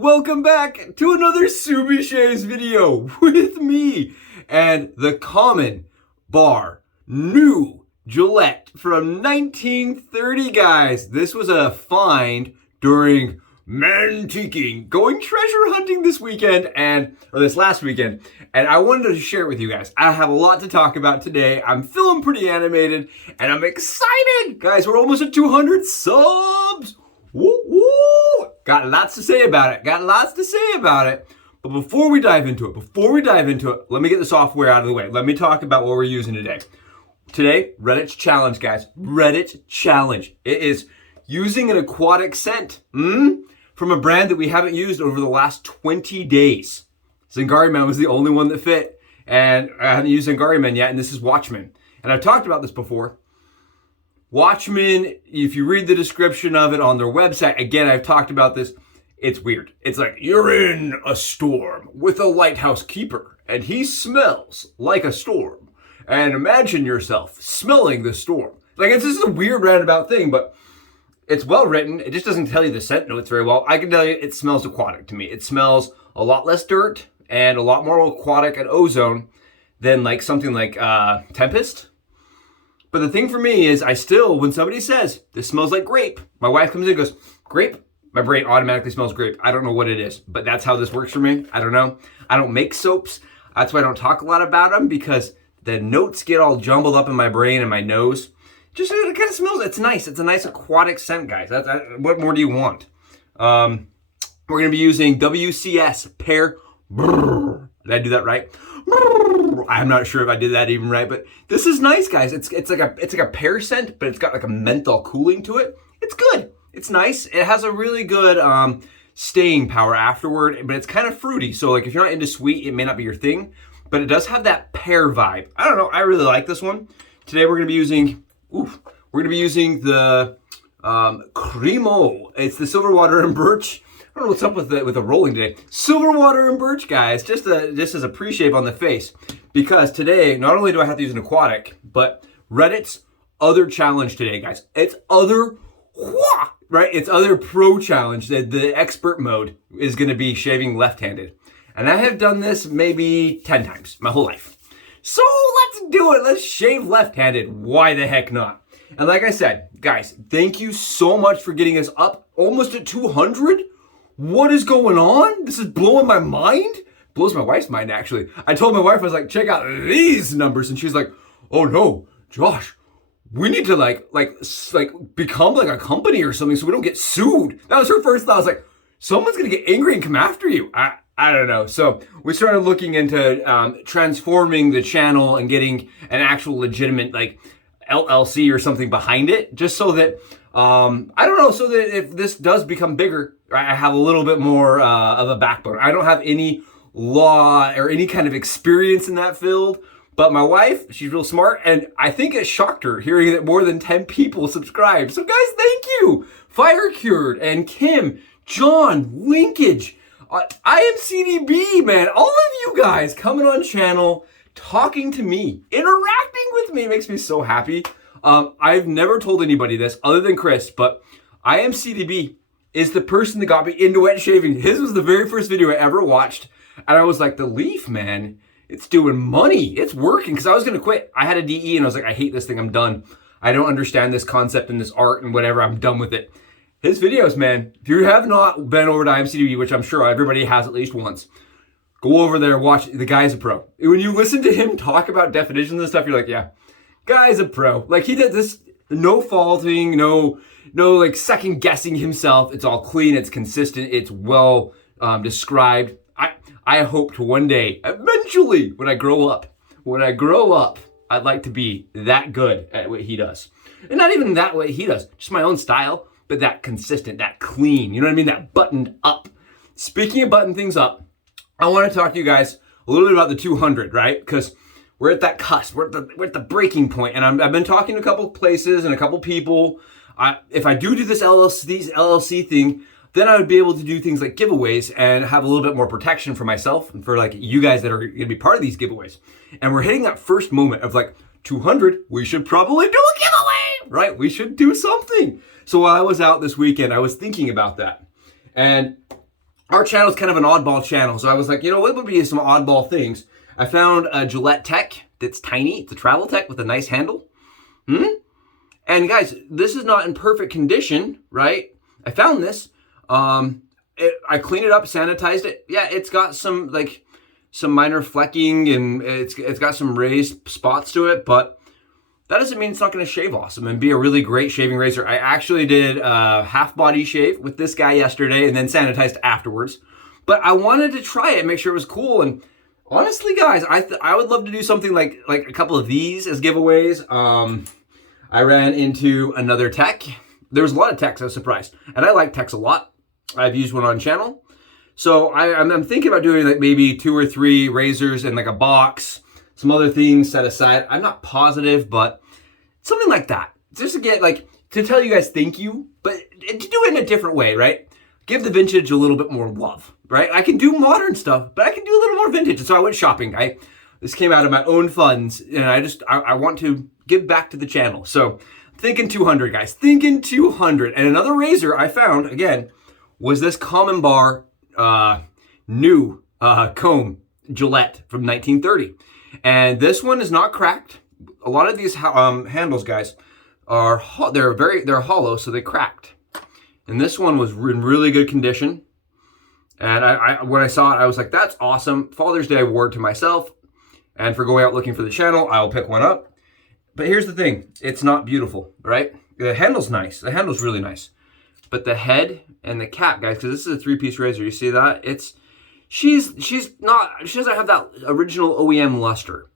welcome back to another Subishays video with me and the common bar new Gillette from 1930, guys. This was a find during mantiquing, going treasure hunting this weekend or this last weekend, and I wanted to share it with you guys. I have a lot to talk about today. I'm feeling pretty animated and I'm excited. Guys, we're almost at 200 subs. Woo woo! Got lots to say about it. But before we dive into it, let me get the software out of the way. Let me talk about what we're using today. Today, Reddit's challenge, guys. Reddit's challenge. It is using an aquatic scent from a brand that we haven't used over the last 20 days. Zingari Man was the only one that fit, and I haven't used Zingari Man yet, and this is Watchman. And I've talked about this before. Watchman, if you read the description of it on their website, again, I've talked about this, it's weird. It's like, you're in a storm with a lighthouse keeper, and he smells like a storm. And imagine yourself smelling the storm. Like, this is a weird roundabout thing, but it's well written. It just doesn't tell you the scent notes very well. I can tell you it smells aquatic to me. It smells a lot less dirt and a lot more aquatic and ozone than like something like Tempest. But the thing for me is I still, when somebody says, this smells like grape, my wife comes in and goes, grape? My brain automatically smells grape. I don't know what it is, but that's how this works for me. I don't know. I don't make soaps. That's why I don't talk a lot about them, because the notes get all jumbled up in my brain and my nose. Just, it kind of smells, it's nice. It's a nice aquatic scent, guys. What more do you want? We're going to be using WCS PEAR-BRR. Did I do that right? I'm not sure if I did that even right, but this is nice, guys. It's like a pear scent, but it's got like a menthol cooling to it. It's good. It's nice. It has a really good staying power afterward, but it's kind of fruity. So like if you're not into sweet, it may not be your thing, but it does have that pear vibe. I don't know. I really like this one. Today we're going to be using, the Cremo. It's the silver water and birch. I don't know what's up with the rolling today. Silver water and birch, guys, just as a pre-shave on the face. Because today, not only do I have to use an aquatic, but Reddit's other challenge today, guys. It's other pro challenge. The expert mode is going to be shaving left-handed. And I have done this maybe 10 times my whole life. So let's do it. Let's shave left-handed. Why the heck not? And like I said, guys, thank you so much for getting us up almost at 200. What is going on? This is blowing my mind. Blows my wife's mind, actually. I told my wife, I was like, check out these numbers. And she's like, oh no, Josh, we need to like become like a company or something so we don't get sued. That was her first thought. I was like, someone's going to get angry and come after you. I don't know. So we started looking into transforming the channel and getting an actual legitimate like LLC or something behind it, just so that, I don't know, so that if this does become bigger, I have a little bit more of a backbone. I don't have any law or any kind of experience in that field, but my wife, she's real smart, and I think it shocked her hearing that more than 10 people subscribed. So guys, thank you. Fire Cured and Kim, John, Linkage, IMCDB, man, all of you guys coming on channel, talking to me, interacting with me, makes me so happy. I've never told anybody this other than Chris, but IMCDB is the person that got me into wet shaving. His was the very first video I ever watched. And I was like, the leaf, man, it's doing money. It's working. Because I was going to quit. I had a DE and I was like, I hate this thing. I'm done. I don't understand this concept and this art and whatever. I'm done with it. His videos, man, if you have not been over to IMCDB, which I'm sure everybody has at least once, go over there, watch. The guy's a pro. When you listen to him talk about definitions and stuff, you're like, yeah, guy's a pro. Like, he did this, no faulting, no like second guessing himself. It's all clean. It's consistent. It's well described. I hope to one day, eventually, when I grow up, I'd like to be that good at what he does. And not even that way he does, just my own style, but that consistent, that clean, you know what I mean? That buttoned up. Speaking of button things up, I want to talk to you guys a little bit about the 200, right? Because we're at that cusp, we're at the breaking point, and I've been talking to a couple places and a couple people. If I do this LLC thing, then I would be able to do things like giveaways and have a little bit more protection for myself and for like you guys that are going to be part of these giveaways. And we're hitting that first moment of like 200, we should probably do a giveaway, right? We should do something. So while I was out this weekend, I was thinking about that. And our channel is kind of an oddball channel. So I was like, you know, what would be some oddball things? I found a Gillette tech that's tiny. It's a travel tech with a nice handle. And guys, this is not in perfect condition, right? I found this. I cleaned it up, sanitized it. Yeah, it's got some minor flecking and it's got some raised spots to it, but that doesn't mean it's not going to shave awesome and be a really great shaving razor. I actually did a half body shave with this guy yesterday and then sanitized afterwards. But I wanted to try it, make sure it was cool. And honestly, guys, I would love to do something like a couple of these as giveaways. I ran into another tech. There was a lot of techs, I was surprised. And I like techs a lot. I've used one on channel. So I'm thinking about doing like maybe 2 or 3 razors in like a box, some other things set aside. I'm not positive, but something like that. Just to get to tell you guys thank you, but to do it in a different way, right? Give the vintage a little bit more love, right? I can do modern stuff, but I can do a little more vintage. And so I went shopping. This came out of my own funds, and I want to give back to the channel. So thinking 200, guys, thinking 200. And another razor I found, again, was this Common Bar new comb Gillette from 1930. And this one is not cracked. A lot of these handles, guys, they're hollow, so they cracked. And this one was in really good condition. And when I saw it, I was like, that's awesome. Father's Day I wore it to myself. And for going out looking for the channel, I'll pick one up. But here's the thing. It's not beautiful, right? The handle's nice. The handle's really nice. But the head and the cap, guys, because this is a 3-piece razor. You see that? She doesn't have that original OEM luster.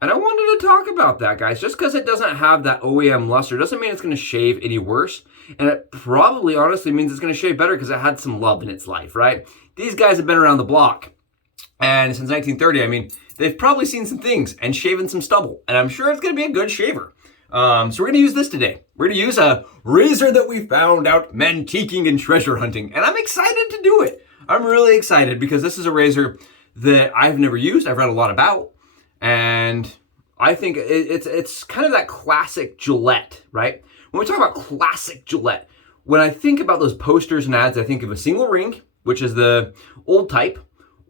And I wanted to talk about that, guys. Just because it doesn't have that OEM luster doesn't mean it's going to shave any worse. And it probably, honestly, means it's going to shave better because it had some love in its life, right? These guys have been around the block. And since 1930, I mean, they've probably seen some things and shaven some stubble. And I'm sure it's going to be a good shaver. So we're going to use this today. We're going to use a razor that we found out mantiquing and treasure hunting. And I'm excited to do it. I'm really excited because this is a razor that I've never used. I've read a lot about. And I think it's kind of that classic Gillette, right? When we talk about classic Gillette, when I think about those posters and ads, I think of a single ring, which is the old type,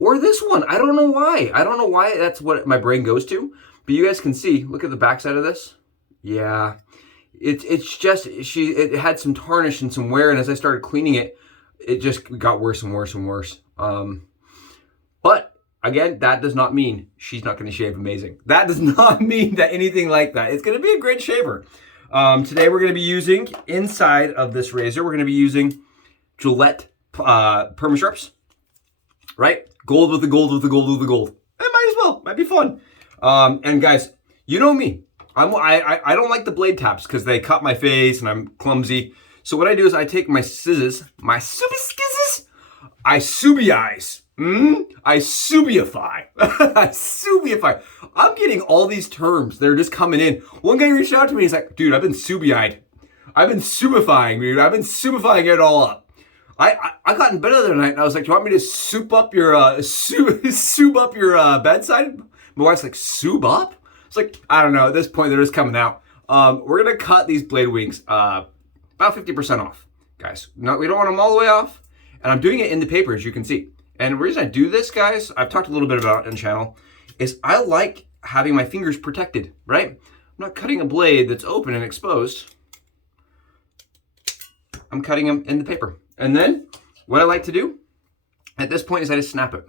or this one. I don't know why. I don't know why that's what my brain goes to. But you guys can see, look at the backside of this. Yeah, it had some tarnish and some wear, and as I started cleaning it, it just got worse and worse and worse. But again, that does not mean she's not going to shave amazing. That does not mean that anything like that. It's going to be a great shaver. Today we're going to be using, inside of this razor, we're going to be using Gillette Permasharps, right? Gold with the gold with the gold with the gold. It might as well. Might be fun. And guys, you know me. I don't like the blade taps because they cut my face and I'm clumsy. So what I do is I take my scissors, my super skizzes, I subiize. I subify. I subify. I'm getting all these terms that are just coming in. One guy reached out to me. He's like, dude, I've been subiide. I've been subifying, dude. I've been subifying it all up. I got in bed the other night and I was like, do you want me to soup up your soup up your bedside? My wife's like, soup up? It's like, I don't know. At this point, they're just coming out. We're gonna cut these blade wings about 50% off, guys. No, we don't want them all the way off. And I'm doing it in the paper, as you can see. And the reason I do this, guys, I've talked a little bit about it on the channel, is I like having my fingers protected, right? I'm not cutting a blade that's open and exposed. I'm cutting them in the paper. And then what I like to do at this point is I just snap it.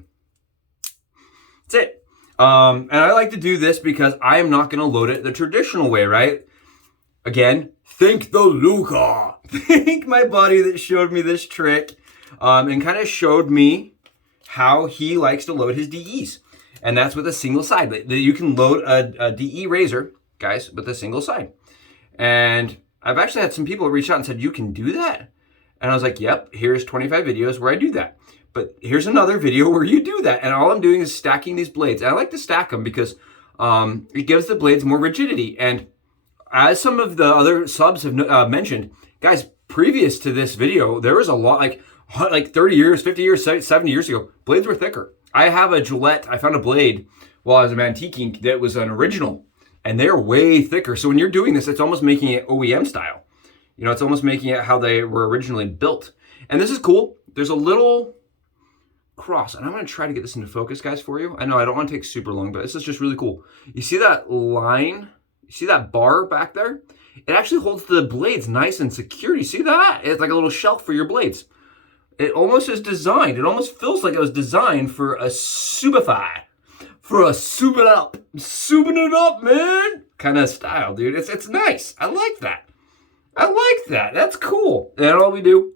That's it. And I like to do this because I am not going to load it the traditional way, right? Again, thank the Luca. Thank my buddy that showed me this trick and kind of showed me how he likes to load his DEs. And that's with a single side. You can load a DE razor, guys, with a single side. And I've actually had some people reach out and said, you can do that? And I was like, yep, here's 25 videos where I do that. But here's another video where you do that. And all I'm doing is stacking these blades. And I like to stack them because it gives the blades more rigidity. And as some of the other subs have mentioned, guys, previous to this video, there was a lot, like 30 years, 50 years, 70 years ago, blades were thicker. I have a Gillette, I found a blade while I was antiquing that was an original. And they're way thicker. So when you're doing this, it's almost making it OEM style. You know, it's almost making it how they were originally built. And this is cool. There's a little across, and I'm going to try to get this into focus, guys, for you. I know I don't want to take super long, but this is just really cool. You see that line? You see that bar back there? It actually holds the blades nice and secure. You see that? It's like a little shelf for your blades. It almost is designed. It almost feels like it was designed for a subify. For a souping it up, man, kind of style, dude. It's nice. I like that. I like that. That's cool. And all we do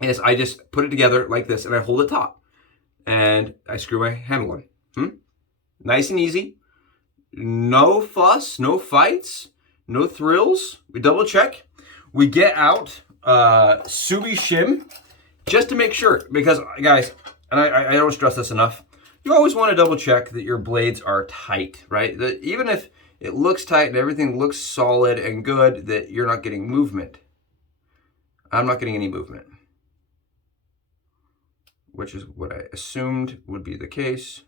is I just put it together like this, and I hold it taut, and I screw my handle on. Nice and easy. No fuss, no fights, no thrills. We double check. We get out Subi shim just to make sure, because guys, and I don't stress this enough. You always want to double check that your blades are tight, right? That even if it looks tight and everything looks solid and good, that you're not getting movement. I'm not getting any movement, which is what I assumed would be the case.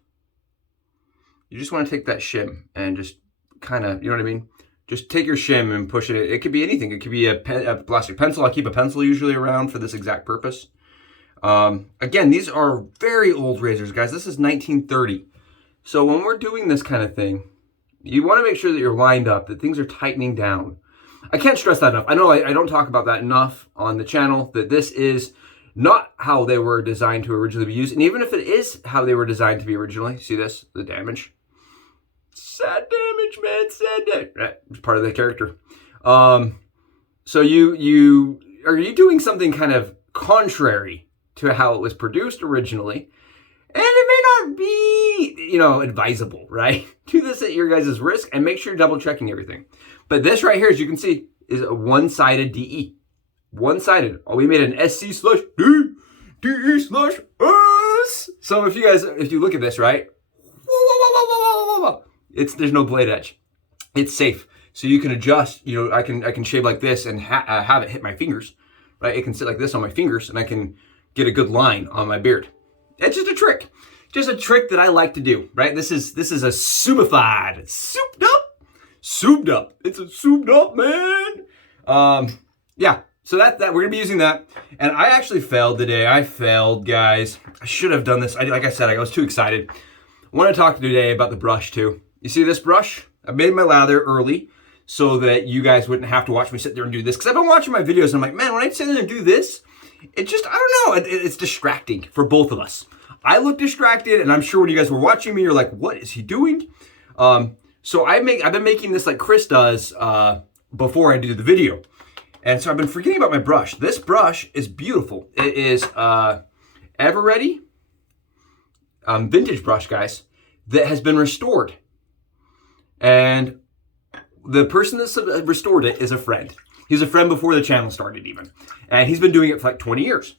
You just want to take that shim and just kind of, you know what I mean? Just take your shim and push it. It could be anything. It could be a plastic pencil. I keep a pencil usually around for this exact purpose. Again, these are very old razors, guys. This is 1930. So when we're doing this kind of thing, you want to make sure that you're lined up, that things are tightening down. I can't stress that enough. I know I don't talk about that enough on the channel, that this is not how they were designed to originally be used. And even if it is how they were designed to be originally, see this, the damage. Sad damage, man, sad damage. It's part of the character. So are you doing something kind of contrary to how it was produced originally, and it may not be, advisable, right? Do this at your guys' risk, and make sure you're double checking everything. But this right here, as you can see, is a one-sided DE. One-sided. Oh, we made an SC/D, DE/S. So if you look at this, right? There's no blade edge. It's safe. So you can adjust, I can shave like this and have it hit my fingers, right? It can sit like this on my fingers, and I can get a good line on my beard. It's just a trick. Just a trick that I like to do, right? This is a soupified, souped up. It's a souped up, man. Yeah. So that we're gonna be using that. And I actually failed today. I failed, guys. I should have done this. Like I said, I was too excited. I want to talk today about the brush too. You see this brush? I made my lather early so that you guys wouldn't have to watch me sit there and do this. Because I've been watching my videos and I'm like, man, when I sit there and do this, it just, I don't know, it's distracting for both of us. I look distracted, and I'm sure when you guys were watching me, you're like, what is he doing? So I've been making this like Chris does before I do the video. And so I've been forgetting about my brush. This brush is beautiful. It is Ever Ready vintage brush, guys, that has been restored. And the person that restored it is a friend. He's a friend before the channel started even. And he's been doing it for like 20 years.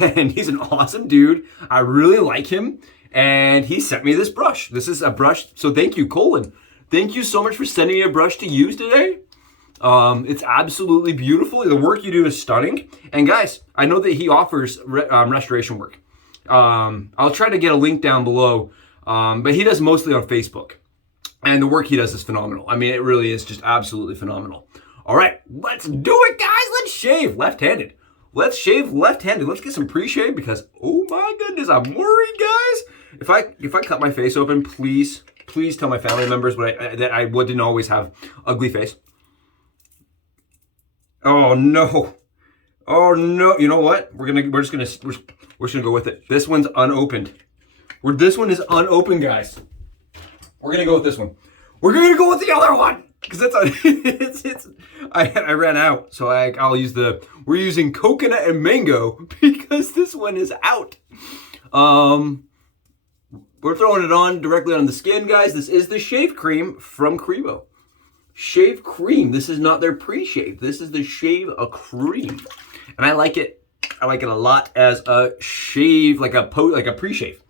And he's an awesome dude. I really like him. And he sent me this brush. This is a brush. So thank you, Cullen. Thank you so much for sending me a brush to use today. It's absolutely beautiful. The work you do is stunning. And guys, I know that he offers restoration work. I'll try to get a link down below. But he does mostly on Facebook. And the work he does is phenomenal. I mean, it really is just absolutely phenomenal. All right, let's do it, guys. Let's shave left-handed. Let's shave left-handed. Let's get some pre-shave because, oh my goodness, I'm worried, guys. If I cut my face open, please tell my family members that I didn't always have ugly face. Oh no. Oh no. You know what? We're just gonna go with it. This one's unopened. This one is unopened, guys. We're gonna go with this one. We're gonna go with the other one because I ran out, so I'll use we're using coconut and mango because this one is out. We're throwing it on directly on the skin, guys. This is the shave cream from Cremo. Shave cream. This is not their pre-shave. This is the shave cream, and I like it. I like it a lot as a shave, like a pre-shave.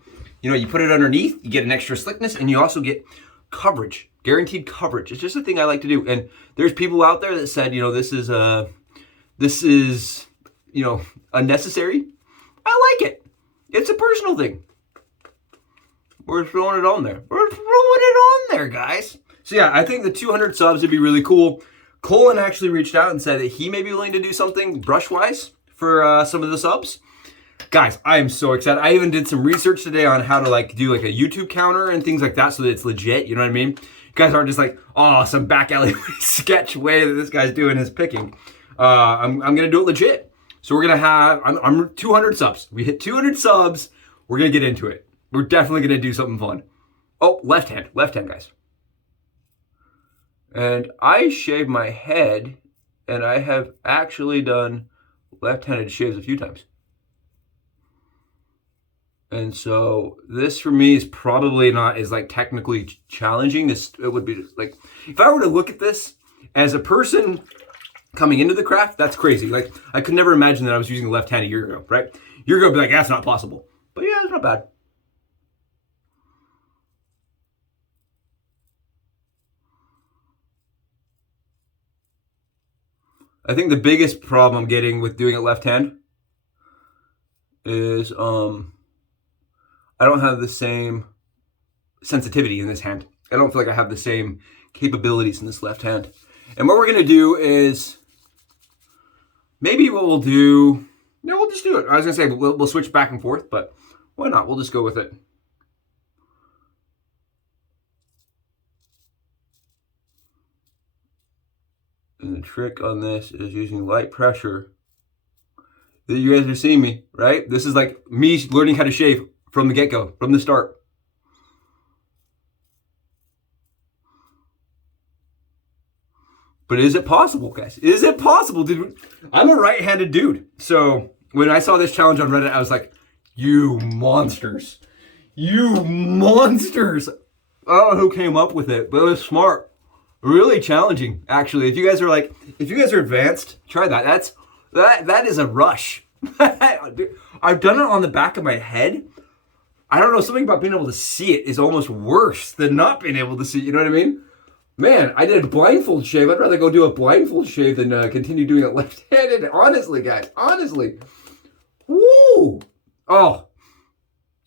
You put it underneath, you get an extra slickness, and you also get coverage, guaranteed coverage. It's just a thing I like to do. And there's people out there that said, this is unnecessary. I like it. It's a personal thing. We're throwing it on there. We're throwing it on there, guys. So yeah, I think the 200 subs would be really cool. Cullen actually reached out and said that he may be willing to do something brush-wise for some of the subs. Guys, I am so excited. I even did some research today on how to like do like a YouTube counter and things like that so that it's legit, you know what I mean? You guys aren't just like, oh, some back alley sketch way that this guy's doing his picking. I'm gonna do it legit. So we're gonna have, I'm 200 subs. We hit 200 subs, we're gonna get into it. We're definitely gonna do something fun. Oh, left hand, guys. And I shave my head, and I have actually done left-handed shaves a few times. And so this for me is probably not as like technically challenging. It would be like, if I were to look at this as a person coming into the craft, that's crazy. Like I could never imagine that I was using the left hand a year ago, right? A year ago, I'd be like, that's not possible. But yeah, it's not bad. I think the biggest problem I'm getting with doing it left hand is I don't have the same sensitivity in this hand. I don't feel like I have the same capabilities in this left hand. And what we're gonna do is, maybe what we'll do, no, we'll just do it. I was gonna say we'll switch back and forth, but why not? We'll just go with it. And the trick on this is using light pressure. You guys are seeing me, right? This is like me learning how to shave from the get-go, from the start. But is it possible, guys? Is it possible? I'm a right-handed dude. So when I saw this challenge on Reddit, I was like, you monsters. You monsters. I don't know who came up with it, but it was smart. Really challenging, actually. If you guys are advanced, try that. That is a rush. I've done it on the back of my head. I don't know, something about being able to see it is almost worse than not being able to see it, you know what I mean? Man, I did a blindfold shave. I'd rather go do a blindfold shave than continue doing it left-handed. Honestly, guys, honestly. Woo! Oh,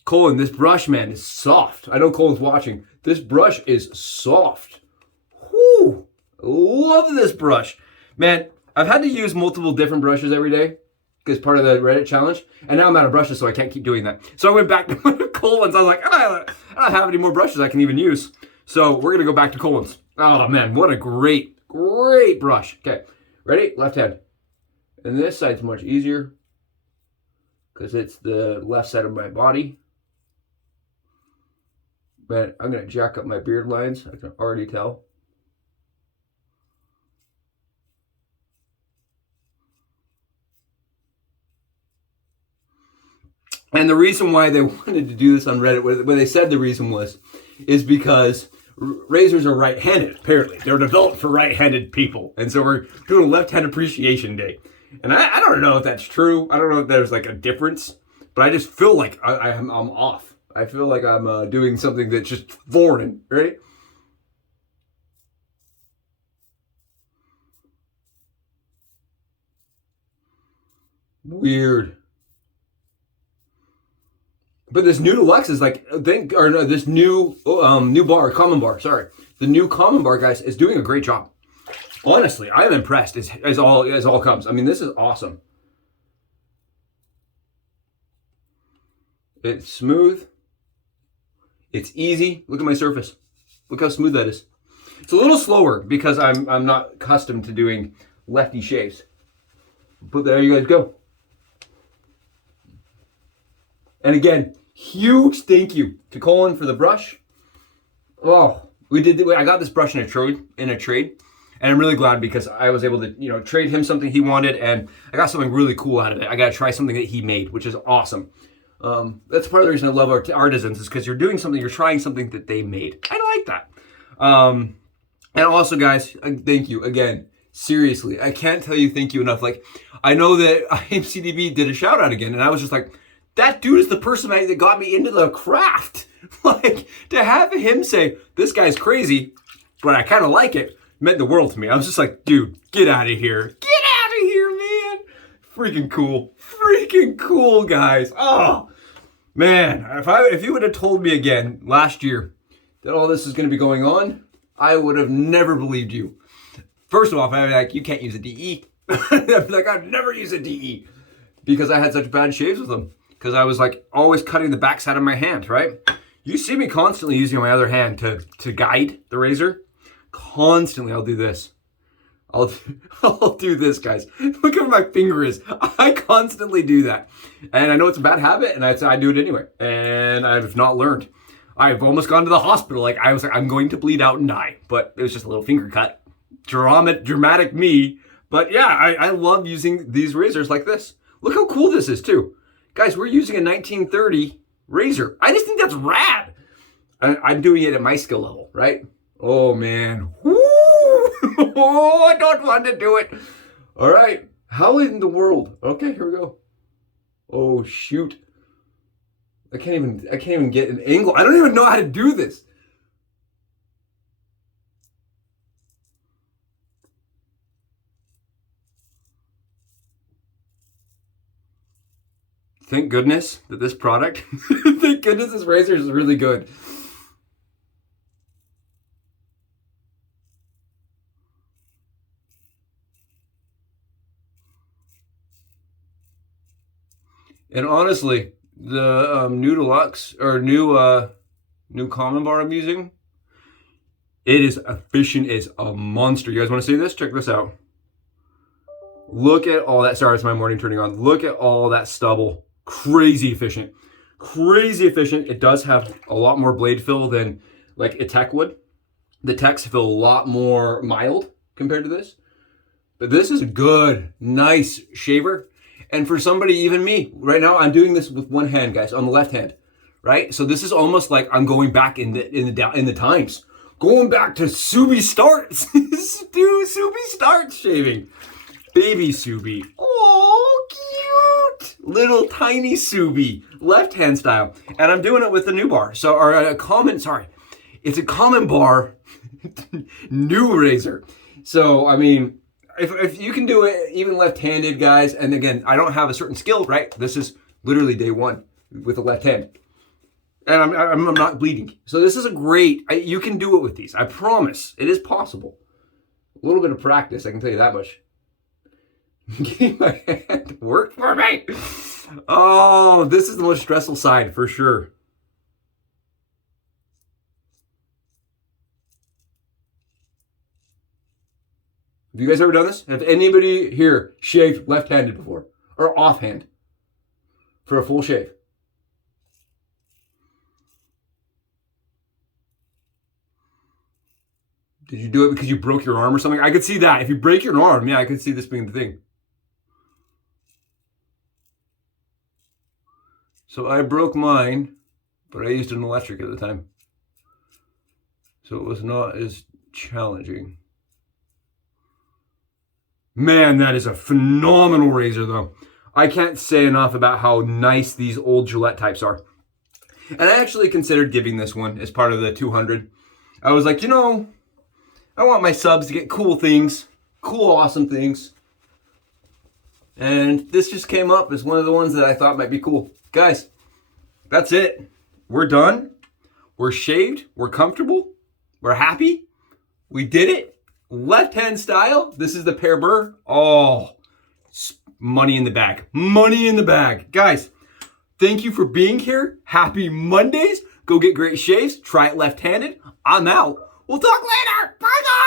Cullen, this brush, man, is soft. I know Cullen's watching. This brush is soft. Woo! Love this brush. Man, I've had to use multiple different brushes every day because part of the Reddit challenge, and now I'm out of brushes, so I can't keep doing that. So I went back to Cullen's. I was like, I don't have any more brushes I can even use. So we're gonna go back to Cullen's. Oh man, what a great brush. Okay, ready? Left hand. And this side's much easier because it's the left side of my body. But I'm gonna jack up my beard lines. I can already tell. And the reason why they wanted to do this on Reddit, where they said the reason was, is because razors are right-handed, apparently. They're developed for right-handed people. And so we're doing a left-hand appreciation day. And I don't know if that's true. I don't know if there's like a difference. But I just feel like I'm off. I feel like I'm doing something that's just foreign, right? Weird. But this new deluxe is like, this new common bar, sorry. The new common bar, guys, is doing a great job. Honestly, I am impressed as all comes. I mean, this is awesome. It's smooth. It's easy. Look at my surface. Look how smooth that is. It's a little slower because I'm not accustomed to doing lefty shaves. But there you guys go. And again, huge thank you to Cullen for the brush. Oh, I got this brush in a trade, and I'm really glad because I was able to, trade him something he wanted, and I got something really cool out of it. I got to try something that he made, which is awesome. That's part of the reason I love artisans, is because you're trying something that they made. I like that. And also, guys, thank you again. Seriously, I can't tell you thank you enough. Like, I know that IMCDB did a shout out again, and I was just like, that dude is the person that got me into the craft. Like, to have him say, this guy's crazy, but I kind of like it, meant the world to me. I was just like, dude, get out of here. Get out of here, man. Freaking cool. Freaking cool, guys. Oh, man. If you would have told me again last year that all this is going to be going on, I would have never believed you. First of all, I'd be like, you can't use a DE. I'd be like, I'd never use a DE because I had such bad shaves with them. because I was like always cutting the backside of my hand, right? You see me constantly using my other hand to guide the razor. Constantly, I'll do this. I'll do this, guys. Look at where my finger is. I constantly do that. And I know it's a bad habit, and I do it anyway. And I've not learned. I've almost gone to the hospital. Like, I was like, I'm going to bleed out and die. But it was just a little finger cut. Dramatic me. But yeah, I love using these razors like this. Look how cool this is, too. Guys, we're using a 1930 razor. I just think that's rad. I'm doing it at my skill level, right? Oh, man. Woo! Oh, I don't want to do it. All right. How in the world? Okay, here we go. Oh, shoot. I can't even get an angle. I don't even know how to do this. Thank goodness that this product, thank goodness this razor is really good. And honestly, the new deluxe or new common bar I'm using, it is efficient as a monster. You guys want to see this? Check this out. Look at all that. Sorry, it's my morning turning on. Look at all that stubble. Crazy efficient. Crazy efficient. It does have a lot more blade fill than like a tech would. The techs feel a lot more mild compared to this. But this is a good, nice shaver. And for somebody, even me, right now, I'm doing this with one hand, guys, on the left hand, right? So this is almost like I'm going back in the times, going back to Subi starts, Subi starts shaving, baby Subi, oh cute, little tiny Subi, left hand style, and I'm doing it with the new bar, it's a common bar, new razor, so I mean. If you can do it even left-handed, guys, and again, I don't have a certain skill, right? This is literally day one with the left hand. And I'm not bleeding. So this is a great, you can do it with these. I promise. It is possible. A little bit of practice, I can tell you that much. Getting my hand to work for me. Oh, this is the most stressful side for sure. Have you guys ever done this? Have anybody here shaved left-handed before? Or offhand? For a full shave? Did you do it because you broke your arm or something? I could see that. If you break your arm, yeah, I could see this being the thing. So I broke mine, but I used an electric at the time. So it was not as challenging. Man, that is a phenomenal razor, though. I can't say enough about how nice these old Gillette types are. And I actually considered giving this one as part of the 200. I was like, you know, I want my subs to get cool things, cool, awesome things. And this just came up as one of the ones that I thought might be cool. Guys, that's it. We're done. We're shaved. We're comfortable. We're happy. We did it. Left-hand style. This is the PEAR-BRR. Oh, money in the bag. Money in the bag. Guys, thank you for being here. Happy Mondays. Go get great shaves. Try it left-handed. I'm out. We'll talk later. Bye, guys.